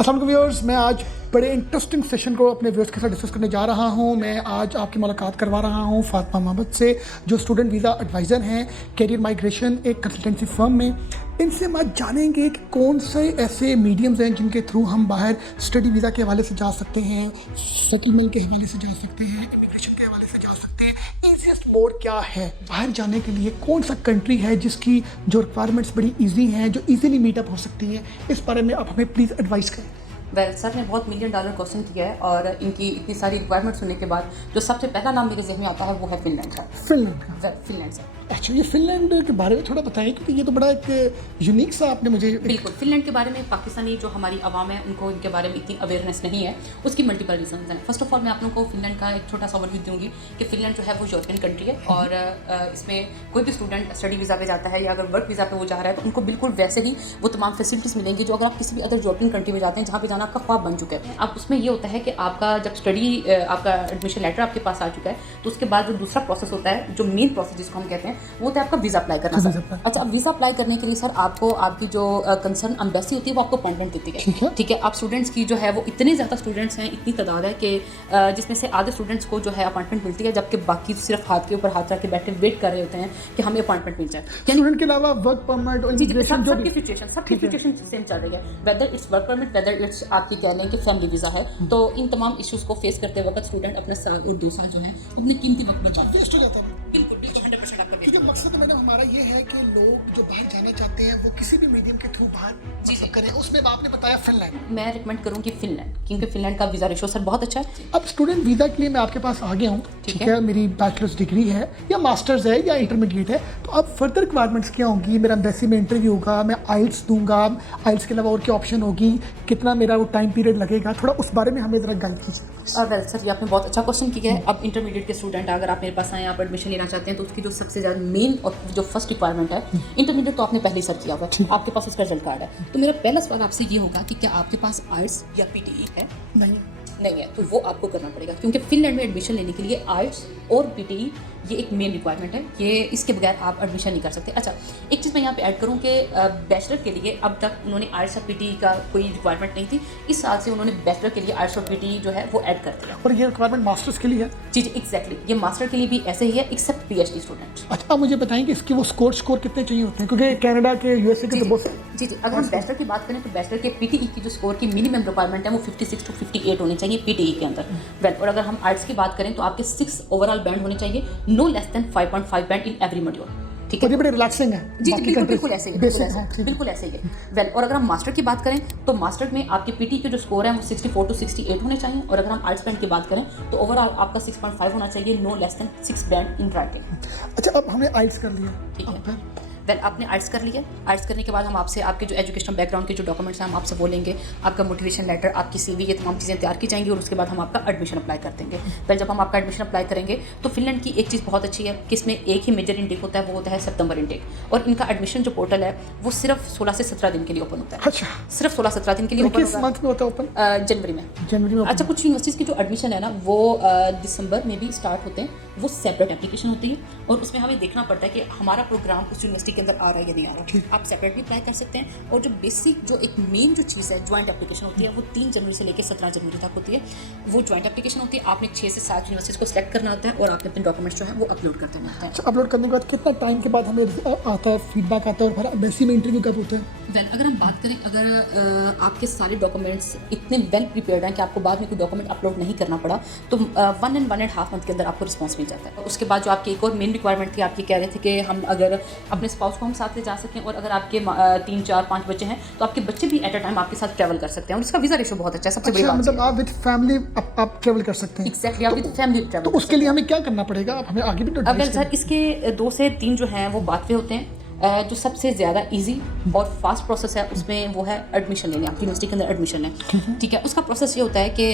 अस्सलाम वालेकुम व्यूअर्स, मैं आज बड़े इंटरेस्टिंग सेशन को अपने व्यूअर्स के साथ डिस्कस करने जा रहा हूं। मैं आज आपकी मुलाकात करवा रहा हूं फातिमा मोहम्मद से, जो स्टूडेंट वीज़ा एडवाइज़र हैं कैरियर माइग्रेशन एक कंसल्टेंसी फर्म में। इनसे हम आज जानेंगे कि कौन से ऐसे मीडियम्स हैं जिनके थ्रू हम बाहर स्टडी वीज़ा के हवाले से जा सकते हैं, सेटलमेंट के हवाले से जा सकते हैं, इमिग्रेशन के हवाले से जा सकते हैं। ईजीएस्ट मोड क्या है बाहर जाने के लिए, कौन सा कंट्री है जिसकी जो रिक्वायरमेंट्स बड़ी ईजी हैं, जो ईजिली मीटअप हो सकती हैं। इस बारे में आप हमें प्लीज़ एडवाइस करें। वेल सर ने बहुत $1 मिलियन क्वेश्चन किया है और इनकी इतनी सारी रिक्वायरमेंट सुनने के बाद जो सबसे पहला नाम मेरे जहन में आता है वो है फिनलैंड का। फिनलैंड का? Finland sir. अच्छा, ये फिनलैंड के बारे में थोड़ा बताएं, क्योंकि ये तो बड़ा एक यूनिक सा आपने मुझे। बिल्कुल, फिनलैंड के बारे में पाकिस्तानी जो हमारी आवाम है उनको इनके बारे में इतनी अवेयरनेस नहीं है। उसकी मल्टीपल रीजन हैं। फर्स्ट ऑफ ऑल मैं आप लोगों को फिनलैंड का एक छोटा सा ओवरव्यू दूंगी कि फिनलैंड जो है वो यूरोपियन कंट्री है और इसमें कोई भी स्टूडेंट स्टडी वीज़ा पे जाता है या अगर वर्क वीज़ा पे वो जा रहा है तो उनको बिल्कुल वैसे ही वो तमाम फैसिलिटीज़ मिलेंगी जो अगर आप किसी भी अदर यूरोपियन कंट्री में जाते हैं जहाँ पे जाना आपका ख्वाब बन चुका है। अब उसमें ये होता है कि आपका जब स्टडी आपका एडमिशन लेटर आपके पास आ चुका है तो उसके बाद जो दूसरा प्रोसेस होता है, जो मेन प्रोसेस जिसको हम कहते हैं, वो होता है आपका वीज़ा अप्लाई करना सर। अच्छा, अब वीज़ा अप्लाई करने के लिए सर आपको आपकी जो कंसर्न एम्बेसी होती है वो आपको अपॉइंटमेंट देती है। ठीक है, आप स्टूडेंट्स की जो है वो इतने ज़्यादा स्टूडेंट्स हैं, इतनी तादाद है कि जिसमें से आधे स्टूडेंट्स को जो है अपॉइंटमेंट मिलती है, जबकि बाकी सिर्फ हाथ के ऊपर हाथ रख के बैठे वेट कर रहे होते हैं कि हमें अपॉइंटमेंट मिल जाए। स्टूडेंट के अलावा वर्क परमिट और इमिग्रेशन जो सबकी सिचुएशन सेम चल रही है, whether it's work permit, whether it's आपकी कह लें कि फैमिली वीज़ा है। तो इन तमाम इश्यूज़ को फेस करते वक्त स्टूडेंट अपने साल और 2 साल जो है अपने कीमती वक्त बचाते हैं। वेस्ट हो जाता है। बिल्कुल 100% आपका। क्योंकि मकसद मैडम हमारा ये है कि लोग जो बाहर जाना चाहते हैं वो किसी भी मीडियम के थ्रू बाहर मतलब करें। उसमें आपने बताया फिनलैंड, मैं रिकमेंड करूँगी फिनलैंड, क्योंकि फिनलैंड का वीज़ा रेशो सर बहुत अच्छा है। अब स्टूडेंट वीज़ा के लिए मैं आपके पास आ गया हूँ, ठीक है, मेरी बैचलर्स डिग्री है या मास्टर्स है या इंटरमीडिएट है, तो अब फर्दर रिक्वायरमेंट्स क्या होंगी? मेरा एम्बेसी में इंटरव्यू होगा, मैं आइल्स दूंगा, आइल्स के अलावा और क्या ऑप्शन होगी, कितना मेरा वो टाइम पीरियड लगेगा, थोड़ा उस बारे में हमें ज़रा गाइड कीजिए। वेल सर, ये आपने बहुत अच्छा क्वेश्चन किया है। अब इंटरमीडिएट के स्टूडेंट अगर आप मेरे पास आए, आप एडमिशन लेना चाहते हैं, तो उसकी जो सबसे ज़्यादा मेन और जो फर्स्ट रिक्वायरमेंट है, इंटरमीडिएट तो आपने पहले ही सर किया हुआ है, आपके पास उसका रिजल्ट कार्ड है। तो मेरा पहला सवाल आपसे ये होगा कि क्या आपके पास आइल्स या पीटीई है? नहीं है, तो वो आपको करना पड़ेगा, क्योंकि फिनलैंड में एडमिशन लेने के लिए आइल्स और पीटीई ये एक मेन रिक्वायरमेंट है। ये इसके बगैर आप एडमिशन नहीं कर सकते। अच्छा, एक चीज़ मैं यहाँ पे ऐड करूँ कि बैचलर के लिए अब तक उन्होंने आइल्स और पीटीई का कोई रिक्वायरमेंट नहीं थी। इस साल से उन्होंने बैचलर के लिए आइल्स और पीटीई जो है वो ऐड कर दिया। और ये रिक्वायरमेंट मास्टर्स के लिए है? जी एग्जैक्टली, ये मास्टर के लिए भी ऐसे ही है, एक्सेप्ट पीएचडी स्टूडेंट। अच्छा, आप मुझे बताएं कि इसके वो स्कोर कितने चाहिए होते हैं, क्योंकि कनाडा के यूएसए के तो बहुत। जी अगर हम बैचलर की बात करें तो बैचलर के पीटीई की जो स्कोर की मिनिमम रिक्वायरमेंट है वो 56 to 58 होने चाहिए पीटीई के अंदर। वेल, और अगर हम आर्ट्स की बात करें तो आपके 6 ओवरऑल बैंड होने चाहिए, no less than 5.5 band in every module. ठीक है, ये बड़े रिलैक्सिंग है। जी बिल्कुल ऐसे ही है, बिल्कुल ऐसे ही है। वेल, और अगर हम मास्टर की बात करें तो मास्टर में आपके पीटी के जो स्कोर है वो 64 to 68 होने चाहिए, और अगर हम आर्ट्स बैंड की बात करें तो ओवरऑल आपका 6.5 होना चाहिए, no less than 6 band in writing. अच्छा, अब हमने आइल्स कर लिया, ठीक है। वेल, आपने आर्ट्स कर लिया। आर्ट्स करने के बाद हम आपसे आपके जो एजुकेशनल बैकग्राउंड के जो डॉक्यूमेंट्स हैं हम आपसे बोलेंगे, आपका मोटिवेशन लेटर, आपकी सीवी, ये तमाम चीज़ें तैयार की जाएंगी और उसके बाद हम आपका एडमिशन अप्लाई कर देंगे। वेल, जब हम आपका एडमिशन अप्लाई करेंगे तो फिनलैंड की एक चीज़ बहुत अच्छी है कि इसमें एक ही मेजर इंटेक होता है, वो होता है सितंबर इंटेक, और इनका एडमिशन जो पोर्टल है वो सिर्फ 16 से 17 दिन के लिए ओपन होता है। अच्छा, सिर्फ 16-17 दिन के लिए ओपन किस मंथ में होता है ओपन? जनवरी में। अच्छा, कुछ यूनिवर्सिटीज़ की जो एडमिशन है ना वो दिसंबर में भी स्टार्ट होते हैं, वो सेपरेट एप्लीकेशन होती है और उसमें हमें देखना पड़ता है कि हमारा प्रोग्राम उस यूनिवर्सिटी के अंदर आ रहा है या नहीं आ रहा है। आप सेपरेट भी अप्लाई कर सकते हैं, और जो बेसिक जो एक मेन जो चीज़ है ज्वाइंट एप्लीकेशन होती है वो 3 जनवरी से लेकर 17 जनवरी तक होती है। वो ज्वाइंट एप्लीकेशन होती है, आपने 6 से 7 यूनिवर्सिटीज़ को सिलेक्ट करना होता है और आपने अपने डॉक्यूमेंट्स जो है वो अपलोड कर देना होता है। अपलोड करने के बाद कितना टाइम के बाद हमें आता है फीडबैक आता है, और फिर एम्बेसी में इंटरव्यू कब होता है? वेल, अगर हम बात करें, अगर आपके सारे डॉक्यूमेंट्स इतने वेल प्रिपेयर्ड हैं कि आपको बाद में कोई डॉक्यूमेंट अपलोड नहीं करना पड़ा तो 1.5 मंथ के अंदर आपको रिस्पांस मिल जाता है। उसके बाद जो आपकी एक और मेन रिक्वायरमेंट थी, आपकी कह रहे थे कि हम अगर अपने स्पाउस को हम साथ ले जा सकें, और अगर आपके 3, 4, 5 बच्चे हैं तो आपके बच्चे भी एट अ टाइम आपके साथ ट्रैवल कर सकते हैं, और इसका वीज़ा रेशो बहुत अच्छा है। सबसे बड़ी बात मतलब आप विद फैमिली आप ट्रैवल कर सकते हैं। एक्जैक्टली, आप विद फैमिली ट्रैवल। तो उसके लिए हमें क्या करना पड़ेगा? आप हमें आगे भी अब सर, इसके 2 से 3 जो हैं वो पाथवे होते हैं। जो सबसे ज़्यादा इजी और फास्ट प्रोसेस है उसमें वो है एडमिशन लेने, आप यूनिवर्सिटी के अंदर एडमिशन लें। ठीक है, उसका प्रोसेस ये होता है कि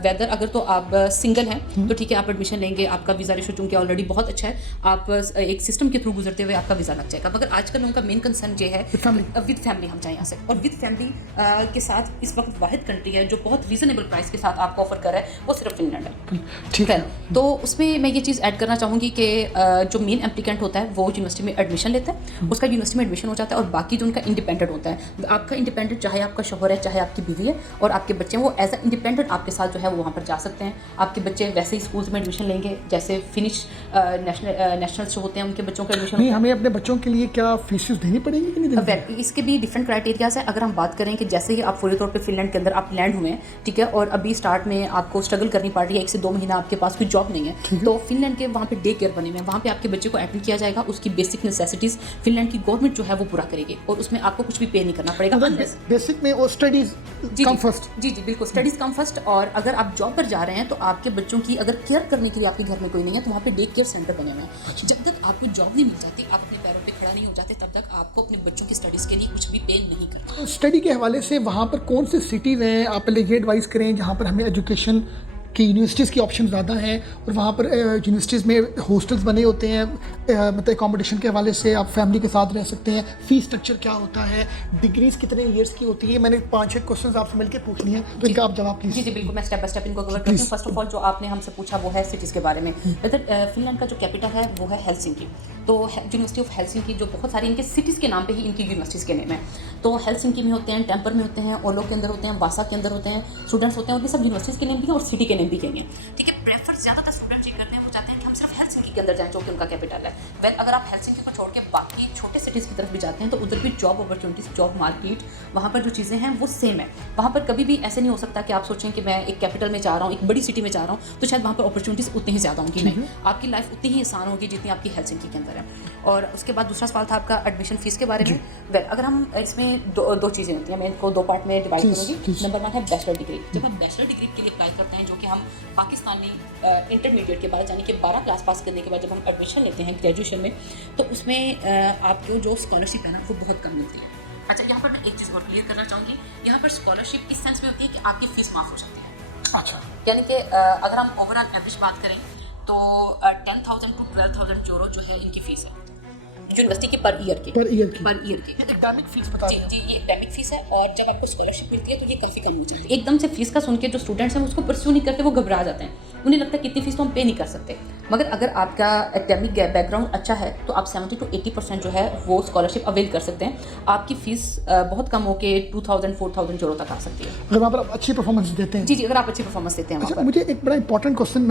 वेदर अगर तो आप सिंगल हैं तो ठीक है, आप एडमिशन लेंगे, आपका वीज़ा रेशो चूँकि ऑलरेडी बहुत अच्छा है, आप एक सिस्टम के थ्रू गुजरते हुए आपका वीज़ा लग जाएगा। मगर आजकल उनका मेन कंसर्न ये है विद फैमिली हम चाहें यहाँ से, और विद फैमिली के साथ इस वक्त वाहिद कंट्री है जो बहुत रीज़नेबल प्राइस के साथ आपको ऑफर कर रहा है, वो सिर्फ फिनलैंड है। ठीक है, तो उसमें मैं ये चीज़ ऐड करना चाहूँगी कि जो मेन एप्लीकेंट होता है वो यूनिवर्सिटी में एडमिशन लेता है, उसका यूनिवर्सिटी में एडमिशन हो जाता है और बाकी जो उनका इंडिपेंडेंट होता है, आपका इंडिपेंडेंट चाहे आपका शौहर है चाहे आपकी बीवी है और आपके बच्चे हैं, वो एज अ इंडिपेंडेंट आपके साथ जो है वो वहाँ पर जा सकते हैं। आपके बच्चे वैसे ही स्कूल्स में एडमिशन लेंगे जैसे फिनिश नेशनल्स जो होते हैं उनके बच्चों का एडमिशन। नहीं, हमें अपने बच्चों के लिए क्या फीसेस देनी पड़ेगी कि नहीं देनी पड़ेगी? इसके भी डिफरेंट क्राइटेरियाज हैं। अगर हम बात करें कि जैसे ही आप फौरी तौर पे फिनलैंड के अंदर आप लैंड हुए हैं, ठीक है, और अभी स्टार्ट में आपको स्ट्रगल करनी पड़ रही है, 1 से 2 महीना आपके पास कोई जॉब नहीं है, तो फिनलैंड के वहाँ पे डे केयर बने हुए हैं, वहाँ पे आपके बच्चे को एडमिट किया जाएगा, उसकी बेसिक नेसेसिटीज़ फिनलैंड की गवर्नमेंट जो है वो पूरा करेगी और उसमें आपको कुछ भी पे नहीं करना पड़ेगा। बेसिक में वो स्टडीज कम फर्स्ट। जी बिल्कुल, स्टडीज़ कम फर्स्ट। और अगर आप जॉब पर जा रहे हैं तो आपके बच्चों की अगर केयर करने के लिए आपके घर में कोई नहीं है तो वहाँ पे डे केयर सेंटर बने हुए हैं। जब तक आपको जॉब नहीं मिल जाती, आप अपने पैरों पे खड़ा नहीं हो जाते, तब तक आपको अपने बच्चों की स्टडीज़ के लिए कुछ भी पे नहीं करना। स्टडी के हवाले से वहाँ पर कौन से सिटीज़ हैं, आप पहले ये एडवाइस करें जहाँ पर हमें एजुकेशन की यूनिवर्सिटीज़ की ऑप्शन ज़्यादा हैं और वहाँ पर यूनिवर्सिटीज़ में हॉस्टल्स बने होते हैं, मतलब एकोमोडेशन के हवाले से आप फैमिली के साथ रह सकते हैं, फ़ीस स्ट्रक्चर क्या होता है, डिग्रीज़ कितने ईयर्स की होती है? मैंने 5-6 क्वेश्चन आपसे मिलकर पूछ लिए हैं, तो इनका आप जवाब प्लीज़। जी बिल्कुल, मैं स्टेप बाय स्टेप इनको कवर करती हूँ। फर्स्ट ऑफ ऑल जो आपने हमसे पूछा वो है सिटीज़ के बारे में। फिनलैंड का जो कैपिटल है वो है हेलसिंकी। तो यूनिवर्सिटी ऑफ हेलसिंकी जो बहुत सारी इनके सिटीज़ के नाम पे ही इनकी यूनिवर्सिटीज़ के नेम है। तो हेलसिंकी में होते हैं, टेम्पर में होते हैं, ओलो के अंदर होते हैं, वासा के अंदर होते हैं, स्टूडेंट्स होते हैं, और ये सब यूनिवर्सिटीज़ के नेम भी हैं और सिटी के नेम भी कहेंगे। ठीक है, प्रेफर ज़्यादातर स्टूडेंट्स ये करते हैं, वो चाहते हैं कि हम सिर्फ हेलसिंकी के अंदर जाएं जो कि उनका कैपिटल है। वेल अगर आप हेलसिंकी को छोड़ के बाकी छोटे सिटीज़ की तरफ भी जाते हैं तो उधर भी जॉब अपॉर्चुनिटीज़, जॉब मार्केट, वहाँ पर जो चीज़ें हैं वो सेम है। वहाँ पर कभी भी ऐसे नहीं हो सकता कि आप सोचें कि मैं एक कैपिटल में जा रहा हूँ, एक बड़ी सिटी में जा रहा हूँ तो शायद वहाँ पर अपॉर्चुनिटीज़ उतनी ही ज़्यादा होंगी। नहीं, आपकी लाइफ उतनी ही आसान होगी जितनी आपकी हेलसिंकी के अंदर है। और उसके बाद दूसरा सवाल था आपका एडमिशन फीस के बारे में। वेल अगर हम इसमें दो चीज़ें होती हैं, मैं इनको 2 पार्ट में डिवाइड करूँगी। नंबर 1 है बैचलर डिग्री। जब हम बैचलर डिग्री के लिए अप्लाई करते हैं, जो कि हम पाकिस्तानी इंटरमीडिएट के बाद यानी कि 12 क्लास पास करने के बाद जब हम एडमिशन लेते हैं ग्रेजुएशन में, तो उसमें आपको जो स्कॉलरशिप है ना वो बहुत कम मिलती है। अच्छा, यहाँ पर मैं एक चीज़ और क्लियर करना चाहूँगी, यहाँ पर स्कॉलरशिप इस सेंस में होती है कि आपकी फ़ीस माफ़ हो सकती है। अच्छा, यानी कि अगर हम ओवरऑल एवरेज बात करें तो 10,000 to 12,000 यूरो जो है इनकी फ़ीस है यूनिवर्सिटी की पर ईयर की। एकेडमिक फीस बता जी जी, ये एकेडमिक फीस है। और जब आपको स्कॉलरशिप मिलती है तो ये काफ़ी कम मिलती है। एकदम से फीस का सुन के जो स्टूडेंट्स हैं उसको परस्यू नहीं करते, वो घबरा जाते हैं, उन्हें लगता है कितनी फीस तो हम पे नहीं कर सकते। मगर अगर आपका एकेडमिक बैकग्राउंड अच्छा है तो आप 70 to 80% जो है वो स्कॉलरशिप अवेल कर सकते हैं। आपकी फीस बहुत कम होके 2,000-4,000 यूरो तक आ सकती है अगर वहाँ पर आप अच्छी परफॉर्मेंस देते हैं। जी, अगर आप अच्छी परफॉर्मेंस देते हैं। अच्छा, मुझे एक बड़ा इंपॉर्टेंट क्वेश्चन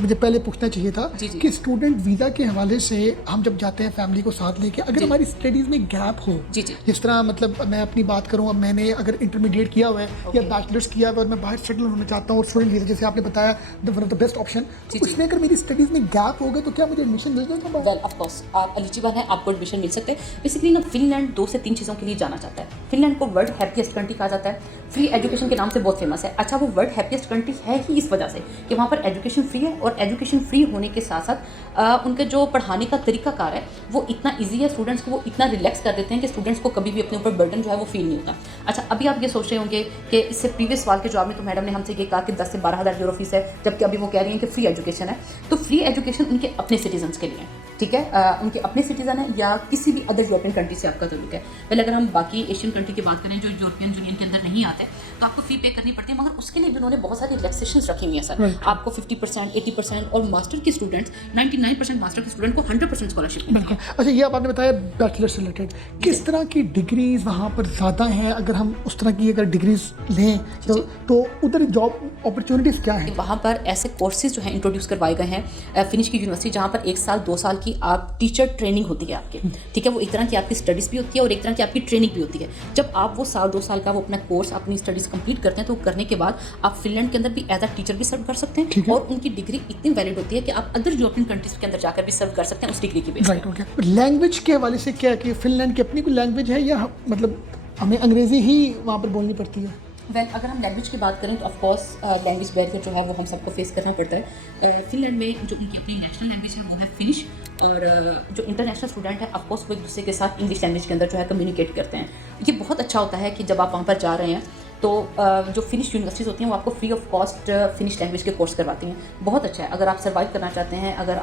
मुझे पहले पूछना चाहिए था कि स्टूडेंट वीज़ा के हवाले से हम जब जाते हैं फैमिली को साथ लेके, अगर हमारी स्टडीज़ में गैप हो, जिस तरह मतलब मैं अपनी बात करूँ, अब मैंने अगर इंटरमीडिएट किया हुआ है या बैचलर्स किया हुआ है और मैं बाहर सेटल होना चाहता हूँ और स्टूडेंट वीज़ा जैसे आपने बताया one of the best option, उसमें अगर मेरी स्टडीज़ में गैप हो गए तो क्या मुझे एडमिशन मिल जाएगा? वेल ऑफ कोर्स आप एलिजिबल हैं, आपको एडमिशन मिल सकते हैं। बेसिकली ना फिनलैंड 2 से 3 चीज़ों के लिए जाना चाहता है। फिनलैंड को वर्ल्ड हैप्पीएस्ट कंट्री कहा जाता है, फ्री एजुकेशन के नाम से बहुत फेमस है। अच्छा, वो वर्ल्ड हैप्पीएस्ट कंट्री है ही इस वजह से कि वहाँ पर एजुकेशन फ्री है, और एजुकेशन फ्री होने के साथ साथ उनका जो पढ़ाने का तरीकाकार है वो इतना ईजी है, स्टूडेंट्स को वो इतना रिलैक्स कर देते हैं कि स्टूडेंट्स को कभी भी अपने ऊपर बर्डन जो है वो फील नहीं होता। अच्छा, अभी आप ये सोच रहे होंगे कि इससे प्रीवियस सवाल के जवाब में तो मैडम ने हमसे ये कहा कि 10 से 12,000 यूरो फीस है, जबकि अभी वो कह रही हैं कि फ्री एजुकेशन है। तो फ्री एजुकेशन उनके अपने सिटीजन्स के लिए है, ठीक है, उनके अपने सिटीजन है या किसी भी अदर यूरोपियन कंट्री से आपका ताल्लुक है। पहले अगर हम बाकी एशियन कंट्री की बात करें जो यूरोपियन यूनियन के अंदर नहीं आते तो आपको फी पे करनी पड़ती है, मगर उसके लिए भी उन्होंने बहुत सारी रिलैक्सेशंस रखी हुई हैं सर। आपको 50%, 80% और मास्टर के स्टूडेंट्स 99% मास्टर के स्टूडेंट को 100% स्कॉलरशिप मिलती है। अच्छा, ये आपने बताया बैचलर से रिलेटेड, किस तरह की डिग्रीज वहाँ पर ज़्यादा हैं? अगर हम उस तरह की अगर डिग्रीज लें तो उधर जॉब अपॉर्चुनिटीज़ क्या है? वहाँ पर ऐसे कोर्सेज जो हैं इंट्रोड्यूस करवाए गए हैं फिनिश की यूनिवर्सिटी, जहाँ पर 1 साल 2 साल की आप टीचर ट्रेनिंग होती है आपकी, ठीक है, वो एक तरह की आपकी स्टडीज़ भी होती है और एक तरह की आपकी ट्रेनिंग भी होती है। जब आप वो 1-2 साल का वो अपना कोर्स अपनी स्टडीज़ कंप्लीट करते हैं तो करने के बाद आप फिनलैंड के अंदर भी एज अ टीचर भी सर्व कर सकते हैं, और उनकी डिग्री इतनी वैलिड होती है कि आप अदर यूरोपियन कंट्रीज के अंदर जाकर भी सर्व कर सकते हैं उस डिग्री की बेस पे। लैंग्वेज के हवाले से क्या कि फिनलैंड की अपनी कोई लैंग्वेज है या मतलब हमें अंग्रेज़ी ही वहाँ पर बोलनी पड़ती है? वेल अगर हम लैंग्वेज की बात करें तो ऑफकोर्स लैंग्वेज बैरियर जो है वो हम सबको फेस करना पड़ता है। फिनलैंड में जो उनकी अपनी नेशनल लैंग्वेज है वो है फिनिश, और जो इंटरनेशनल स्टूडेंट है ऑफकोर्स वो एक दूसरे के साथ इंग्लिश लैंग्वेज के अंदर जो है कम्युनिकेट करते हैं। ये बहुत अच्छा होता है कि जब आप वहाँ पर जा रहे हैं तो जो फिनिश यूनिवर्सिटीज़ होती हैं वो आपको free of cost finish language के कोर्स करवाती हैं। बहुत अच्छा है अगर आप सर्वाइव करना चाहते हैं, अगर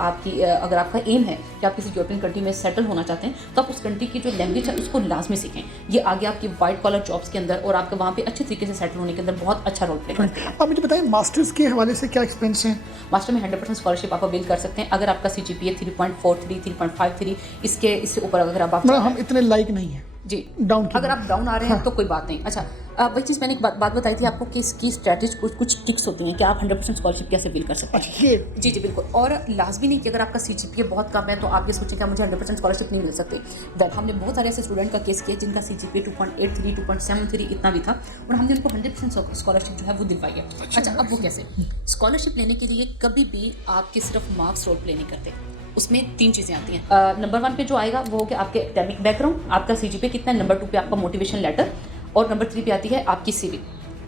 आपका एम है कि आप किसी यूरोपियन कंट्री में सेटल होना चाहते हैं, तो आप उस कंट्री की जो लैंग्वेज है उसको लाजमी सीखें। ये आगे आपकी वाइट कॉलर जॉब्स के अंदर और आपके वहाँ पे अच्छे तरीके से सेटल होने के अंदर बहुत अच्छा रोल प्ले करती है। आप मुझे बताएं मास्टर्स के हवाले से क्या एक्सपेंस हैं? मास्टर में 100% स्कॉलरशिप आप अवेल कर सकते हैं अगर आपका CGPA 3.43, 3.53 इससे ऊपर अगर आप मतलब हम इतने लाइक नहीं हैं जी डाउन की अगर आप डाउन आ रहे हैं तो कोई बात नहीं। अच्छा वही चीज़ मैंने एक बात बताई थी आपको कि इसकी स्ट्रैटेजी कुछ ट्रिक्स होती हैं कि आप 100% स्कॉलरशिप कैसे बिल कर सकते हैं। अच्छा ये जी बिल्कुल। और लाजमी नहीं कि अगर आपका CGPA बहुत कम है तो आप ये सोचें कि मुझे 100% स्कॉलरशिप नहीं मिल सकती। वेल हमने बहुत सारे ऐसे स्टूडेंट का केस किया जिनका CGPA 2.83, 2.73 इतना भी था और हमने उनको 100% स्कॉलरशिप जो है वो दिलवाई है। अच्छा अब वो कैसे? स्कॉलरशिप लेने के लिए कभी भी आपके सिर्फ मार्क्स रोल प्ले नहीं करते, उसमें 3 चीज़ें आती हैं। नंबर 1 पे जो आएगा वो हो कि आपके एकेडमिक बैकग्राउंड, आपका CGPA कितना है, नंबर 2 पे आपका मोटिवेशन लेटर और नंबर 3 पे आती है आपकी CV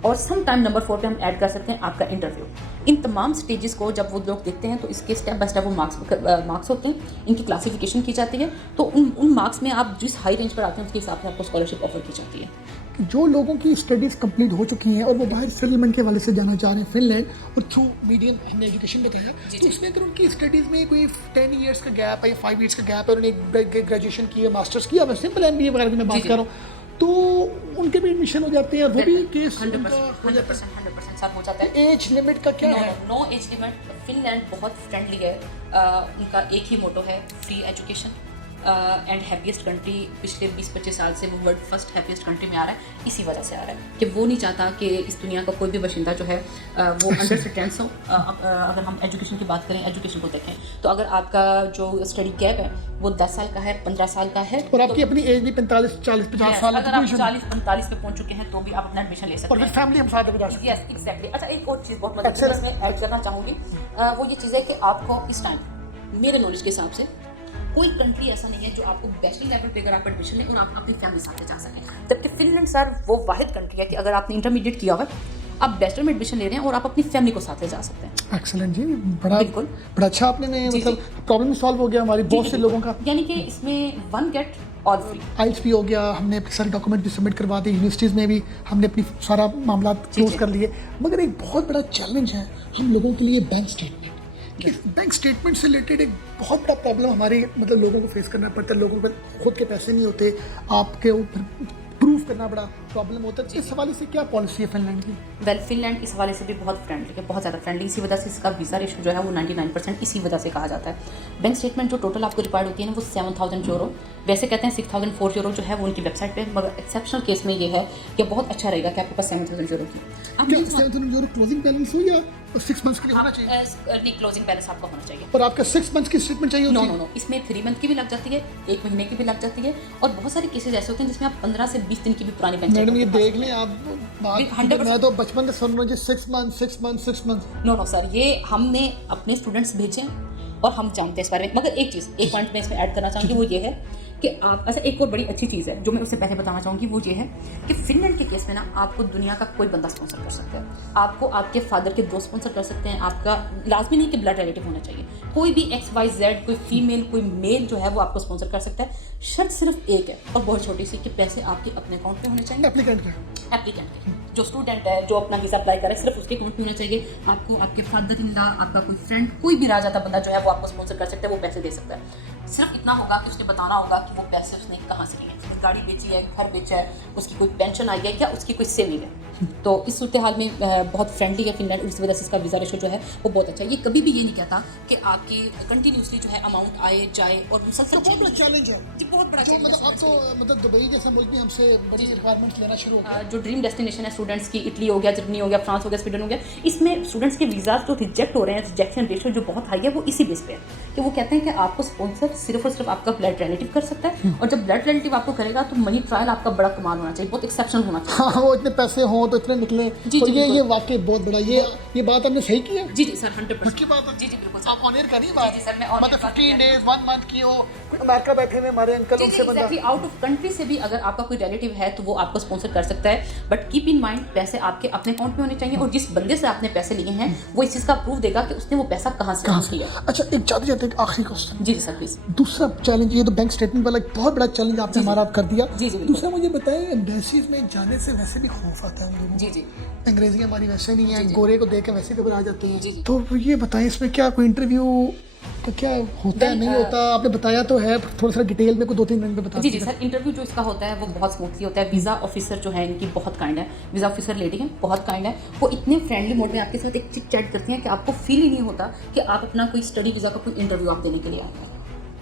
और सम टाइम नंबर 4 पे हम ऐड कर सकते हैं आपका इंटरव्यू। इन तमाम स्टेजेस को जब वो लोग देखते हैं तो इसके स्टेप बाय स्टेप वो मार्क्स होते हैं, इनकी क्लासिफिकेशन की जाती है। तो उन मार्क्स में आप जिस हाई रेंज पर आते हैं उसके हिसाब से आपको स्कॉलरशिप ऑफर की जाती है। जो लोगों की स्टडीज़ कंप्लीट हो चुकी हैं और वो बाहर सेटलमेंट के वाले से जाना चाह रहे हैं फिनलैंड और थ्रू मीडियम हमने एजुकेशन बताया, तो उसमें अगर उनकी स्टडीज़ में कोई 10 ईयर्स का गैप है या 5 ईयर्स का गैप है और उन्होंने ग्रेजुएशन की है, मास्टर्स किया, मैं सिंपल MBA वगैरह की मैं बात कर रहा हूँ, तो उनके भी एडमिशन हो जाते हैं और वो भी केस 100% सर हो जाता है। एज लिमिट का क्या है? No age limit. फिनलैंड बहुत फ्रेंडली है। उनका एक ही मोटो है, free education and happiest country. पिछले 20-25 साल से वो वर्ल्ड फर्स्ट हैप्पीएस्ट कंट्री में आ रहा है, इसी वजह से आ रहा है कि वो नहीं चाहता कि इस दुनिया का कोई भी बाशिंदा जो है वो अंडर सेटेंस हो। अगर हम एजुकेशन की बात करें, एजुकेशन को देखें तो अगर आपका जो स्टडी गैप है वो 10 साल का है, 15 साल का है और आपकी अपनी एज भी 45, 40, 50 साल अगर आप 40-45 पे पहुंच चुके हैं तो भी आप अपना एडमिशन ले सकते और हैं। फिर फैमिली हम साथ लेके जा सकते हैं। Yes exactly. अच्छा एक और चीज़ बहुत मजेदार है इसमें ऐड करना चाहूँगी, वो ये चीज़ है कि आपको इस टाइम मेरे नॉलेज के हिसाब से कोई कंट्री ऐसा नहीं है जो आपको बैचलर लेवल पे अगर आप एडमिशन लें और आप अपनी फैमिली साथ जा सकें, जबकि फिनलैंड सर वो वाहिद कंट्री है कि अगर आपने इंटरमीडिएट किया हुआ है, आप बैचलर में एडमिशन ले रहे हैं और आप अपनी फैमिली को साथ ले जा सकते हैं। एक्सीलेंट जी, बड़ा अच्छा आपने मतलब प्रॉब्लम सॉल्व हो गया हमारी बहुत से लोगों का। यानी कि इसमें वन गेट ऑल फ्री। आइल्स भी हो गया, हमने अपने सारे डॉक्यूमेंट भी सबमिट करवा दिए, यूनिवर्सिटीज़ में भी हमने अपनी सारा मामला क्लोज कर लिए, मगर एक बहुत बड़ा चैलेंज है हम लोगों के लिए बैंक स्टेटमेंट। कि बैंक स्टेटमेंट से रिलेटेड एक बहुत बड़ा प्रॉब्लम हमारे मतलब लोगों को फेस करना पड़ता है। लोगों पर खुद के पैसे नहीं होते, आपके ऊपर प्रूफ करना बड़ा प्रॉब्लम होता है। इस हवाले से क्या पॉलिसी है फिनलैंड की? वेल फिनलैंड इस हवाले से भी बहुत फ्रेंडली है, बहुत ज़्यादा फ्रेंडली। इसी वजह से इसका वीज़ा रेशो जो है वो 99% इसी वजह से कहा जाता है। बैंक स्टेटमेंट जो टोटल आपको रिक्वायर्ड होती है ना वो 7,000 यूरो, वैसे कहते हैं 6,004 यूरो जो है वो उनकी वेबसाइट पे, मगर एक्सेप्शनल केस में ये है कि बहुत अच्छा रहेगा कि आपके पास 7,000 यूरो की। आप 7,000 यूरो क्लोजिंग बैलेंस हो या 6 मंथ्स के लिए होना चाहिए? नहीं, क्लोजिंग बैलेंस आपका होना चाहिए। और आपका 6 मंथ्स की स्टेटमेंट चाहिए होती है? नो, इसमें 3 मंथ की भी लग जाती है, 1 महीने की भी लग जाती है और बहुत सारे केसेस ऐसे होते हैं जिसमें आप 15 से 20 दिन की भी पुरानी बैंक मैडम ये देख लें आप, मैं तो बचपन से सुन रहा हूँ 6 मंथ। नो सर, ये हमने अपने स्टूडेंट्स भेजे और हम जानते हैं इस बारे में। मगर एक पॉइंट मैं इसमें ऐड करना चाहूँगी वो ये है कि आप अच्छा एक और बड़ी अच्छी चीज़ है जो मैं उससे पहले बताना चाहूँगी वो ये है कि फिनलैंड के केस में ना आपको दुनिया का कोई बंदा स्पॉन्सर कर सकता है। आपको आपके फादर के दोस्त स्पॉन्सर कर सकते हैं, आपका लाजमी नहीं कि ब्लड रिलेटिव होना चाहिए, कोई भी XYZ, कोई फीमेल कोई मेल जो है वो आपको स्पॉन्सर कर सकता है। शर्त सिर्फ एक है और बहुत छोटी सी कि पैसे आपके अपने अकाउंट पे होने चाहिए। एप्लीकेंट जो स्टूडेंट है जो अपना वीज़ा अप्लाई करे सिर्फ उसके अकाउंट पे होना चाहिए। आपको आपके फादर इन लॉ, आपका कोई फ्रेंड, कोई भी राजाता बंदा जो है वो आपको स्पॉन्सर कर सकता है, वो पैसे दे सकता है। सिर्फ इतना होगा कि उसने बताना होगा कि वो पैसे उसने कहाँ से लिए, गाड़ी बेची है, घर बेचा है, उसकी कोई पेंशन आई है या उसकी कोई सेविंग है। तो इस सूरत हाल में बहुत फ्रेंडली है फिनलैंड, इस वजह से इसका वीज़ा रेशो जो है वो बहुत अच्छा है। ये कभी भी ये नहीं कहता कि आपकी कंटिन्यूसली जो है अमाउंट आए जाए और मुसलसल बहुत बड़ा चैलेंज है जी, बहुत बड़ा जो मतलब अब तो मतलब दुबई जैसा मुल्क भी हमसे बड़ी रिक्वायरमेंट्स लेना शुरू हो गया। जो ड्रीम डेस्टिनेशन है स्टूडेंट्स की, इटली हो गया, जर्मनी हो गया, फ्रांस हो गया, स्वीडन हो गया, इसमें स्टूडेंट्स के वीज़ा जो रिजेक्ट हो रहे हैं, रिजेक्शन रेशो जो बहुत हाई है वो इसी बेस पे है कि वो कहते हैं कि आपको स्पॉन्सर सिर्फ और सिर्फ आपका ब्लड रिलेटिव कर सकता है और जब ब्लड रिलेटिव आपको करेगा तो मनी ट्रायल आपका बड़ा कमाल होना चाहिए, बहुत एक्सेप्शनल होना चाहिए। हाँ, वो इतने पैसे हों तो इतने निकले। तो ये वाकई बहुत बड़ा ये बात आपने सही की है। जी सर, 100% की बात है। जी बिल्कुल आप ऑन एयर करिए बात। जी सर, मैं मतलब 15 डेज 1 मंथ की हो अमेरिका बैठे हुए हमारे अंकल उनसे बंदा एग्जैक्टली आउट ऑफ कंट्री से भी अगर आपका कोई रिलेटिव है तो वो आपको स्पॉन्सर कर सकता है, बट कीप इन माइंड पैसे आपके अपने अकाउंट में होने चाहिए और जिस बंदे से आपने पैसे लिए हैं वो इस चीज़ का प्रूफ देगा कि उसने वो पैसा कहाँ से किया। अच्छा, एक जाते जाते एक आखिरी क्वेश्चन। जी सर प्लीज। दूसरा चैलेंज, ये तो बैंक स्टेटमेंट वाला एक बहुत बड़ा चैलेंज आपने हमारा कर दिया। जी जी बिल्कुल। दूसरा मुझे बताएं, एम्बेसीज में जाने से वैसे भी खौफ आता है हम लोगों को। जी जी अंग्रेजी हमारी वैसे नहीं है, गोरे को देख के वैसे घबरा जाते हैं। जी, जी। तो ये बताएं इसमें क्या कोई इंटरव्यू तो क्या होता है, नहीं होता? आपने बताया तो है, थोड़ा सा डिटेल में को 2-3 मिनट में बता जी जी दीजिएगा। सर, इंटरव्यू जो इसका होता है वो बहुत स्मूथली होता है। वीज़ा ऑफिसर जो है इनकी बहुत काइंड है, वीज़ा ऑफिसर लेडी है, बहुत काइंड है। वो इतने फ्रेंडली मोड में आपके साथ एक चिट चैट करती हैं कि आपको फील ही नहीं होता कि आप अपना कोई स्टडी वीज़ा का कोई इंटरव्यू आप देने के लिए आए हैं।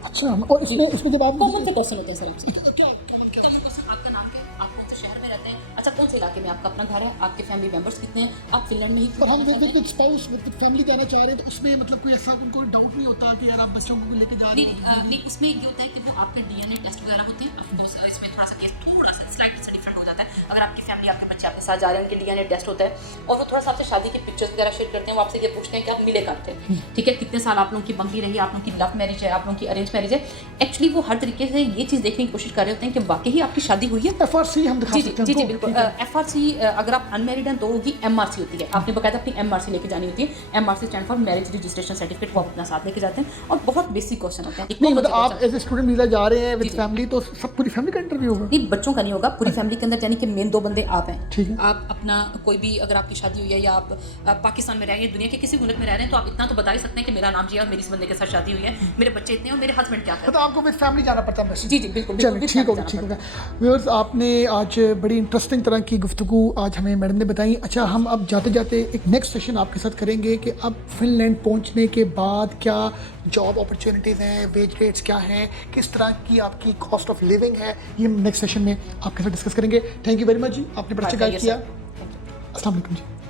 अच्छा, और इसमें जब आप कॉमन से क्वेश्चन होते हैं सर आपसे। कॉमन क्वेश्चन, आपका नाम क्या है, आप कौन से शहर में रहते हैं, अच्छा कौन से इलाके में आपका अपना घर है, आपके फैमिली मेंबर्स कितने हैं, आप फिनलैंड में ही और हम विद स्पाउस विद फैमिली जाना चाह रहे हैं, तो उसमें मतलब कोई ऐसा उनको डाउट नहीं होता कि यार आप बच्चों को लेके जा रहे हैं? नहीं, उसमें ये होता है कि वो आपके डीएनए टेस्ट वगैरह होते हैं। ऑफ कोर्स इसमें थोड़ा सा केस थोड़ा सा स्लाइटली से डिफरेंट हो जाता है। अगर आपकी फैमिली, आपके बच्चे आपके साथ जा रहे हैं, उनके डीएनए टेस्ट होता है और वो थोड़ा सा आपसे शादी के पिक्चर्स वगैरह शेयर करते हैं। वो आपसे ये पूछते हैं कि आप मिले कब थे, ठीक है, कितने साल आप लोगों की बंदी रही, आप लोगों की लव मैरिज है, आप लोगों की अरेंज मैरिज है। एक्चुअली वो हर तरीके से ये चीज़ देखने की कोशिश कर रहे होते हैं कि वाकई ही आपकी शादी हुई है। FRC हम दिखा जी सकते हैं जी जी उनको? बिल्कुल। FRC अगर आप अनमेरिड हैं तो होगी, MRC होती है, आपने बकायदा अपनी MRC लेके जानी होती है। MRC stand for marriage registration certificate, वो अपना साथ लेके जाते हैं और बहुत बेसिक क्वेश्चन होते हैं। नहीं मतलब आप एज ए स्टूडेंट वीजा जा रहे हैं विद फैमिली, तो सब पूरी फैमिली का इंटरव्यू होगा? नहीं, बच्चों का नहीं होगा, पूरी फैमिली के अंदर, यानी कि मेन 2 बंदे आप हैं। ठीक है। आप अपना कोई भी, अगर आपकी शादी हुई है या आप पाकिस्तान में रह रहे हैं, दुनिया के किसी मुल्क में रह रहे हैं, तो आप इतना तो बता ही सकते हैं कि मेरा नाम जी है और मेरी इस बंदे के साथ शादी हुई है, मेरे बच्चे इतने हैं और मेरे हस्बैंड क्या करते तो आपको विद फैमिली जाना पड़ता है? जी जी बिल्कुल। चलिए ठीक होगा, ठीक होगा। व्यूअर्स, आपने आज बड़ी इंटरेस्टिंग तरह की गुफ्तगू आज हमें मैडम ने बताई। अच्छा, हम अब जाते जाते एक नेक्स्ट सेशन आपके साथ करेंगे कि अब फिनलैंड पहुंचने के बाद क्या जॉब अपॉर्चुनिटीज़ हैं, वेज रेट्स क्या हैं, किस तरह की आपकी कॉस्ट ऑफ लिविंग है, ये नेक्स्ट सेशन में आपके साथ डिस्कस करेंगे। थैंक यू वेरी मच जी, आपने बड़ा अच्छा गाइड किया। अस्सलाम वालेकुम जी।